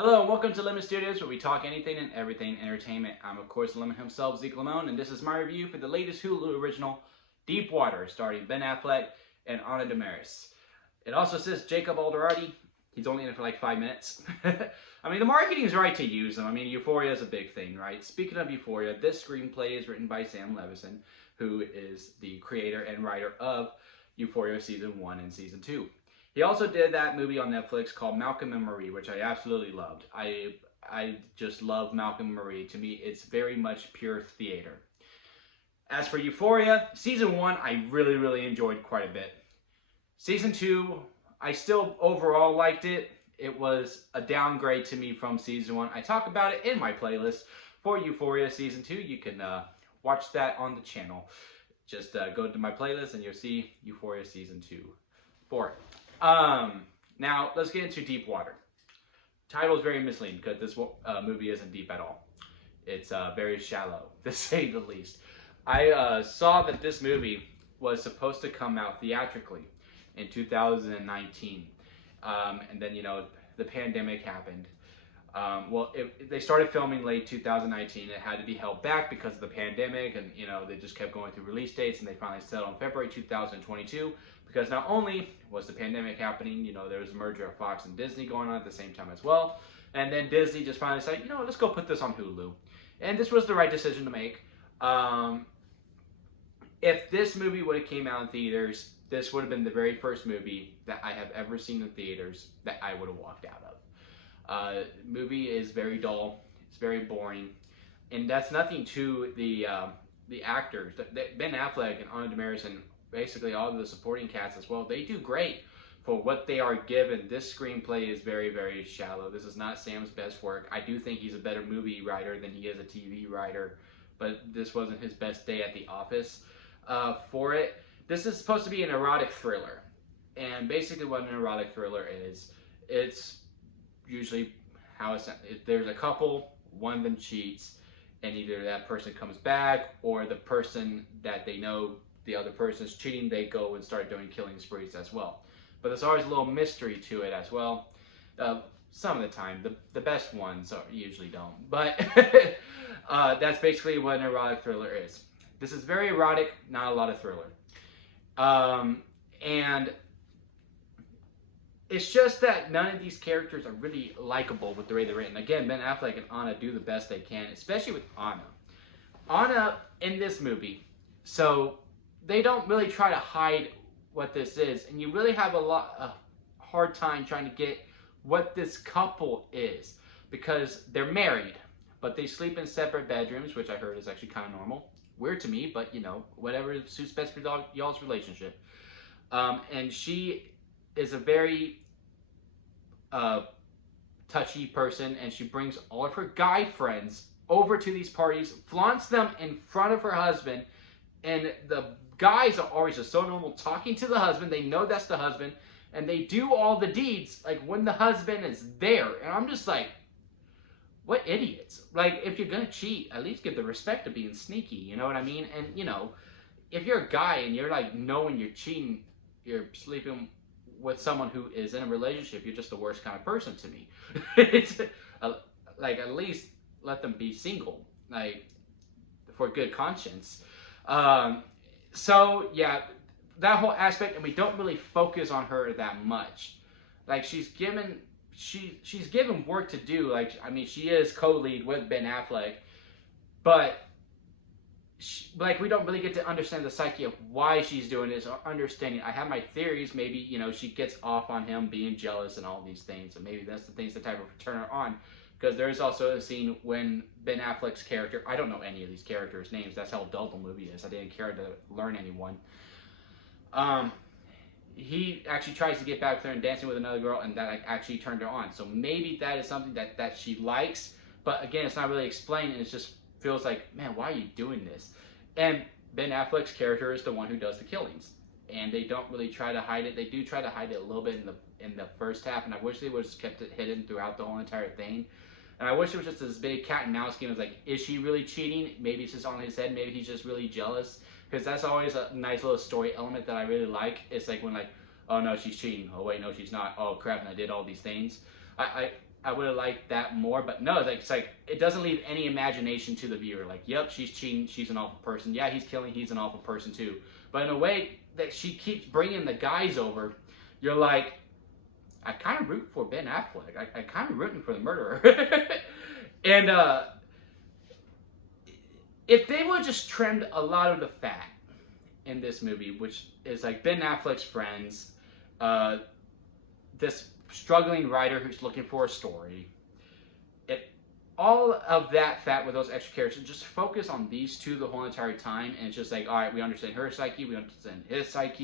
Hello and welcome to Lemon Studios, where we talk anything and everything entertainment. I'm of course Lemon himself, Zeke Lemon, and this is my review for the latest Hulu original, Deep Water, starring Ben Affleck and Ana de Armas. It also says Jacob Alderati. He's only in it for like 5 minutes. I mean, the marketing is right to use him. I mean, Euphoria is a big thing, right? Speaking of Euphoria, this screenplay is written by Sam Leveson, who is the creator and writer of Euphoria Season 1 and Season 2. He also did that movie on Netflix called Malcolm and Marie, which I absolutely loved. I just love Malcolm and Marie. To me, it's very much pure theater. As for Euphoria, Season 1, I really enjoyed quite a bit. Season 2, I still overall liked it. It was a downgrade to me from Season 1. I talk about it in my playlist for Euphoria Season 2. You can watch that on the channel. Just go to my playlist and you'll see Euphoria Season 2 for it. Now, let's get into Deep Water. Title is very misleading because this movie isn't deep at all. It's very shallow, to say the least. I saw that this movie was supposed to come out theatrically in 2019. And then, the pandemic happened. They started filming late 2019. It had to be held back because of the pandemic, and they just kept going through release dates, and they finally settled on February 2022 because not only was the pandemic happening, there was a merger of Fox and Disney going on at the same time as well, and then Disney just finally said, let's go put this on Hulu, and this was the right decision to make. If this movie would have came out in theaters, this would have been the very first movie that I have ever seen in theaters that I would have walked out of. Movie is very dull. It's very boring, and that's nothing to the actors. Ben Affleck and Ana de Armas and basically all of the supporting cast as well. They do great for what they are given. This screenplay is very shallow. This is not Sam's best work. I do think he's a better movie writer than he is a TV writer, but this wasn't his best day at the office for it. This is supposed to be an erotic thriller, and basically what an erotic thriller is, it's usually how there's a couple, one of them cheats, and either that person comes back or the person that they know the other person's cheating, they go and start doing killing sprees as well. But there's always a little mystery to it as well. Some of the time, the best ones usually don't. But that's basically what an erotic thriller is. This is very erotic, not a lot of thriller. And it's just that none of these characters are really likable with the way they're written. Again, Ben Affleck and Ana do the best they can, especially with Ana. Ana in this movie, so they don't really try to hide what this is, and you really have a hard time trying to get what this couple is, because they're married, but they sleep in separate bedrooms, which I heard is actually kind of normal. Weird to me, but whatever suits best for y'all's relationship. And she is a very touchy person, and she brings all of her guy friends over to these parties, flaunts them in front of her husband, and the guys are always just so normal talking to the husband. They know that's the husband, and they do all the deeds like when the husband is there. And I'm just like, what idiots. Like, if you're gonna cheat, at least give the respect of being sneaky, you know what I mean? And if you're a guy and you're like knowing you're cheating, you're sleeping with someone who is in a relationship, you're just the worst kind of person to me. It's like, at least let them be single, like, for good conscience. So yeah, that whole aspect, and we don't really focus on her that much. Like, she's given work to do. Like, I mean, she is co-lead with Ben Affleck, but we don't really get to understand the psyche of why she's doing this, or understanding. I have my theories. Maybe she gets off on him being jealous and all these things, and maybe that's the things that type of turn her on. Because there is also a scene when Ben Affleck's character, I don't know any of these characters' names, that's how dull the movie is, I didn't care to learn anyone. He actually tries to get back there and dancing with another girl, and that actually turned her on. So maybe that is something that she likes, but again, it's not really explained, and it just feels like, man, why are you doing this? And Ben Affleck's character is the one who does the killings, and they don't really try to hide it. They do try to hide it a little bit in the first half, and I wish they would have kept it hidden throughout the whole entire thing. And I wish it was just this big cat and mouse game. It was like, is she really cheating? Maybe it's just on his head. Maybe he's just really jealous. Because that's always a nice little story element that I really like. It's like when, like, oh no, she's cheating. Oh wait, no, she's not. Oh crap, and I did all these things. I would have liked that more, but no, it's like it doesn't leave any imagination to the viewer. Like, yep, she's cheating, she's an awful person. Yeah, he's killing, he's an awful person too. But in a way that she keeps bringing the guys over, you're like, I kind of root for Ben Affleck. I kind of rooting for the murderer. And if they would have just trimmed a lot of the fat in this movie, which is like Ben Affleck's friends, this struggling writer who's looking for a story, all of that fat with those extra characters, just focus on these two the whole entire time, and it's just like, all right, we understand her psyche, we understand his psyche.